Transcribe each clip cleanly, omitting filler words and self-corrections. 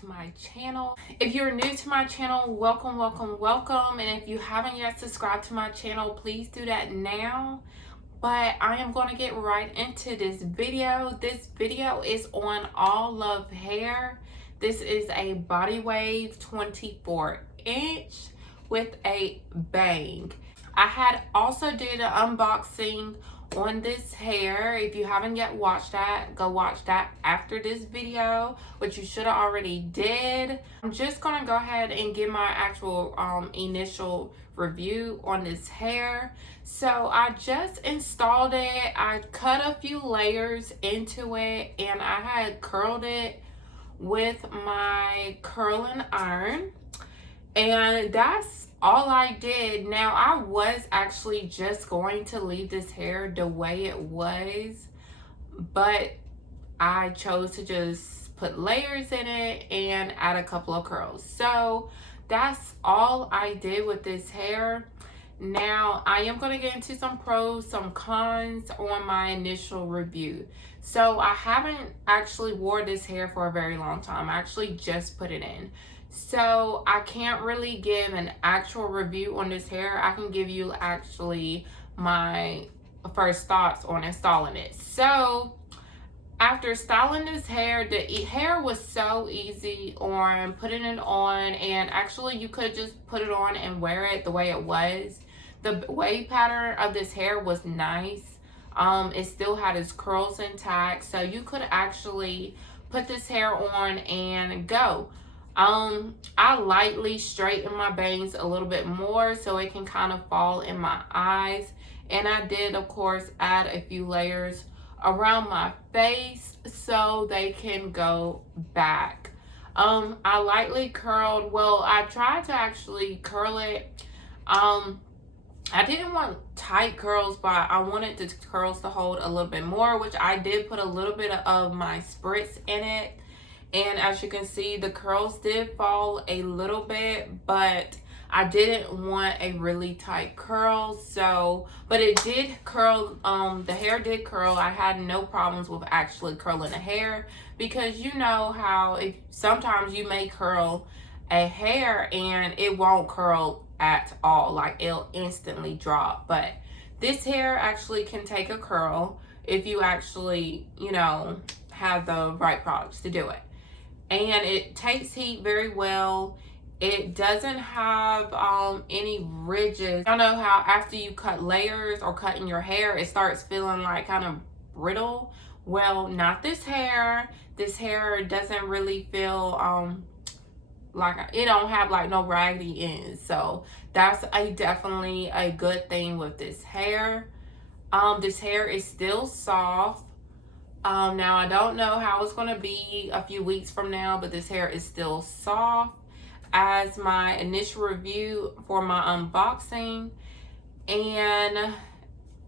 to my channel. If you're new to my channel, welcome, welcome, welcome. And if you haven't yet subscribed to my channel, please do that now. But I am going to get right into this video. This video is on Allove hair. This is a Bodywave 24-inch with a bang. I had also did an unboxing on this hair. If you haven't yet watched that, go watch that after this video, which you should have already did. I'm just gonna go ahead and give my actual initial review on this hair. So I just installed it. I cut a few layers into it and I had curled it with my curling iron, and that's all I did. Now, I was actually just going to leave this hair the way it was, but I chose to just put layers in it and add a couple of curls. So that's all I did with this hair. Now, I am going to get into some pros, some cons on my initial review. So I haven't actually wore this hair for a very long time. I actually just put it in. So I can't really give an actual review on this hair. I can give you actually my first thoughts on installing it. So after styling this hair, the hair was so easy on putting it on, and actually you could just put it on and wear it the way it was. The wave pattern of this hair was nice. It still had its curls intact, so you could actually put this hair on and go. I lightly straighten my bangs a little bit more so it can kind of fall in my eyes, and I did of course add a few layers around my face so they can go back. I lightly curled, well, I tried to actually curl it. I didn't want tight curls, but I wanted the curls to hold a little bit more, which I did put a little bit of my spritz in it. And as you can see, the curls did fall a little bit, but I didn't want a really tight curl. So, but it did curl, the hair did curl. I had no problems with actually curling the hair, because you know how if sometimes you may curl a hair and it won't curl at all, like it'll instantly drop. But this hair actually can take a curl if you actually, you know, have the right products to do it. And it takes heat very well. It doesn't have any ridges. I know how after you cut layers or cutting your hair, it starts feeling like kind of brittle. Well, not this hair. This hair doesn't really feel like it don't have like no raggedy ends. So that's definitely a good thing with this hair. This hair is still soft. Now I don't know how it's going to be a few weeks from now, but this hair is still soft as my initial review for my unboxing. And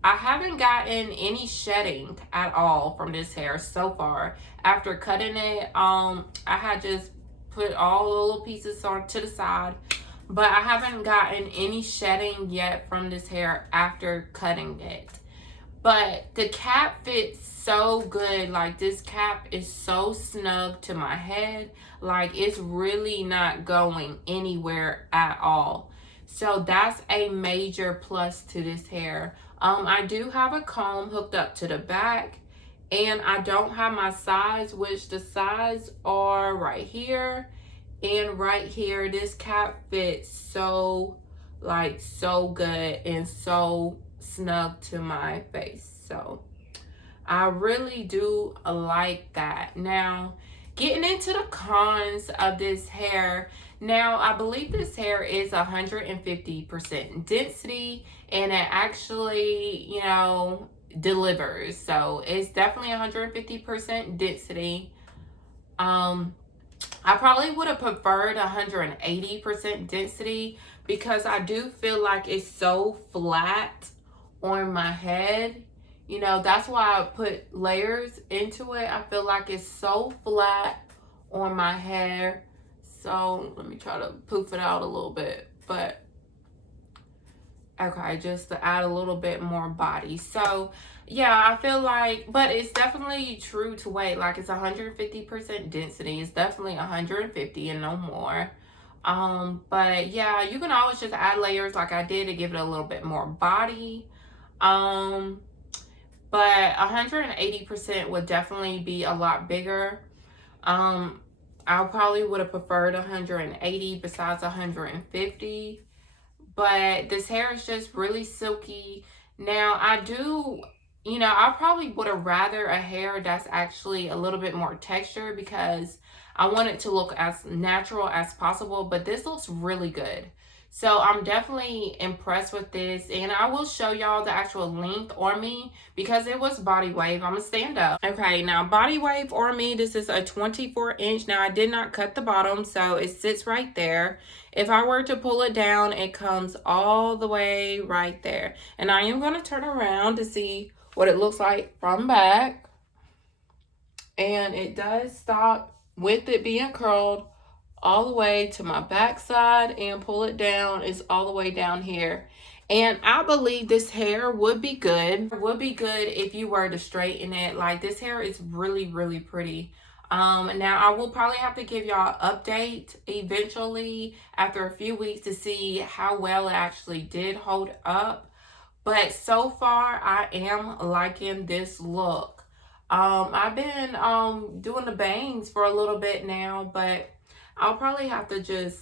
I haven't gotten any shedding at all from this hair so far. After cutting it, I had just put all the little pieces on to the side, but I haven't gotten any shedding yet from this hair after cutting it. But the cap fits so good. Like, this cap is so snug to my head. Like, it's really not going anywhere at all. So that's a major plus to this hair. I do have a comb hooked up to the back, and I don't have my sides, which the sides are right here and right here. This cap fits so, like, so good and so snug to my face. So I really do like that. Now, getting into the cons of this hair. Now, I believe this hair is 150% density, and it actually, you know, delivers. So it's definitely 150% density. I probably would have preferred 180% density, because I do feel like it's so flat on my head. You know, that's why I put layers into it. I feel like it's so flat on my hair. So let me try to poof it out a little bit. But Okay, just to add a little bit more body. So yeah, I feel like, but it's definitely true to weight. Like it's 150% density. It's definitely 150 and no more. But yeah, you can always just add layers like I did to give it a little bit more body. Um, but 180% would definitely be a lot bigger. Um, I probably would have preferred 180 besides 150. But this hair is just really silky. Now, I do, I probably would have rather a hair that's actually a little bit more texture because I want it to look as natural as possible, but this looks really good. So I'm definitely impressed with this, and I will show y'all the actual length on me because it was Bodywave. I'm gonna stand up. Okay, now Bodywave on me, this is a 24-inch. Now I did not cut the bottom, so it sits right there. If I were to pull it down, it comes all the way right there. And I am going to turn around to see what it looks like from back. And it does stop with it being curled all the way to my back side, and pull it down is all the way down here. And I believe this hair would be good. It would be good if you were to straighten it. Like this hair is really, really pretty. Now I will probably have to give y'all an update eventually after a few weeks to see how well it actually did hold up. But so far I am liking this look. I've been doing the bangs for a little bit now, but I'll probably have to just,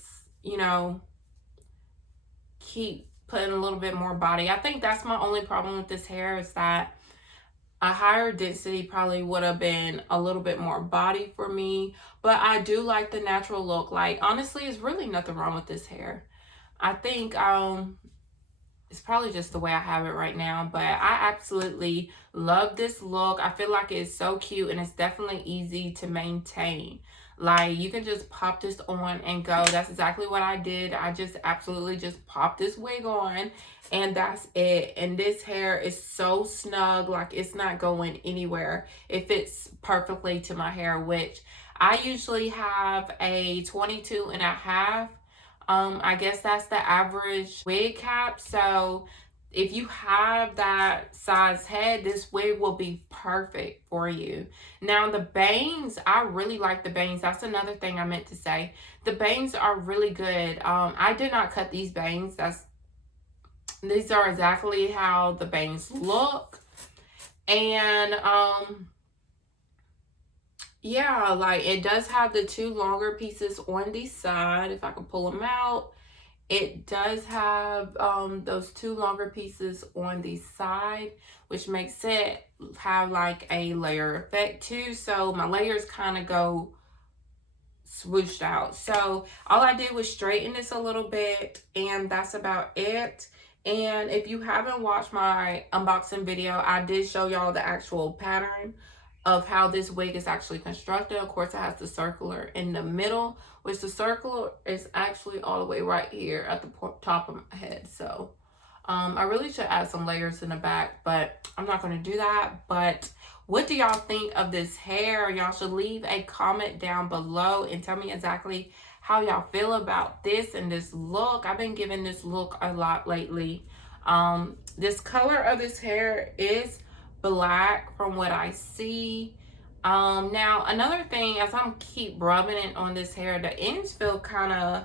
keep putting a little bit more body. I think that's my only problem with this hair is that a higher density probably would have been a little bit more body for me. But I do like the natural look. Like, honestly, there's really nothing wrong with this hair. I think it's probably just the way I have it right now, but I absolutely love this look. I feel like it's so cute, and it's definitely easy to maintain. Like, you can just pop this on and go. That's exactly what I did. I just absolutely just popped this wig on, and that's it. And this hair is so snug, like it's not going anywhere. It fits perfectly to my hair, which I usually have a 22.5. I guess that's the average wig cap. So if you have that size head, this wig will be perfect for you. Now the bangs, I really like the bangs. That's another thing I meant to say. The bangs are really good. I did not cut these bangs. These are exactly how the bangs look. And yeah, like it does have the two longer pieces on the side. If I can pull them out, it does have those two longer pieces on the side, which makes it have like a layer effect too. So my layers kind of go swooshed out. So all I did was straighten this a little bit, and that's about it. And if you haven't watched my unboxing video, I did show y'all the actual pattern of how this wig is actually constructed. Of course, it has the circular in the middle, which the circle is actually all the way right here at the top of my head. So I really should add some layers in the back, but I'm not going to do that. But what do y'all think of this hair? Y'all should leave a comment down below and tell me exactly how y'all feel about this and this look. I've been giving this look a lot lately. This color of this hair is black from what I see. Now another thing, as I'm keep rubbing it on this hair, the ends feel kind of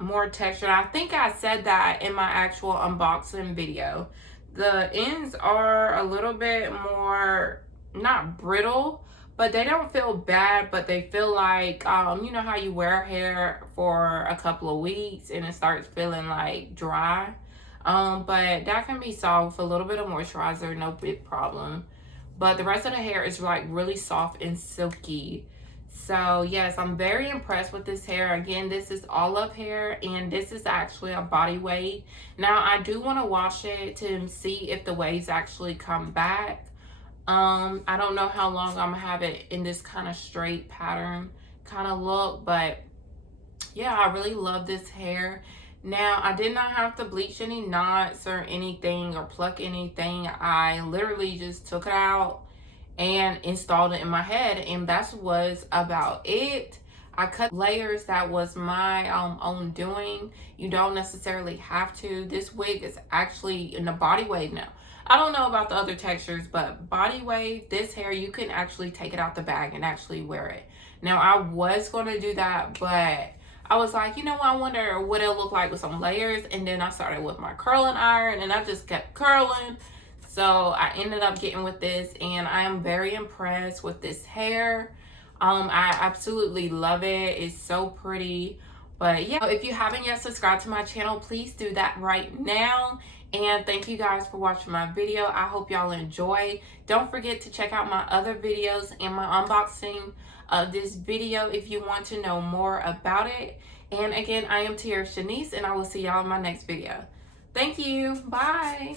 more textured. I think I said that in my actual unboxing video. The ends are a little bit more, not brittle, but they don't feel bad, but they feel like, you know how you wear hair for a couple of weeks and it starts feeling like dry? But that can be solved with a little bit of moisturizer, no big problem. But the rest of the hair is like really soft and silky. So yes, I'm very impressed with this hair. Again, this is Allove hair, and this is actually a body wave. Now I do want to wash it to see if the waves actually come back. I don't know how long I'm gonna have it in this kind of straight pattern kind of look, but yeah, I really love this hair. Now, I did not have to bleach any knots or anything or pluck anything. I literally just took it out and installed it in my head, and that was about it. I cut layers. That was my own doing. You don't necessarily have to. This wig is actually in the Bodywave now. I don't know about the other textures, but Bodywave, this hair, you can actually take it out the bag and actually wear it. Now, I was going to do that, but I was like, you know what, I wonder what it'll look like with some layers. And then I started with my curling iron, and I just kept curling. So I ended up getting with this, and I am very impressed with this hair. I absolutely love it. It's so pretty. But yeah, if you haven't yet subscribed to my channel, please do that right now. And thank you guys for watching my video. I hope y'all enjoy. Don't forget to check out my other videos and my unboxing of this video if you want to know more about it. And again, I am TearaShanice, and I will see y'all in my next video. Thank you. Bye.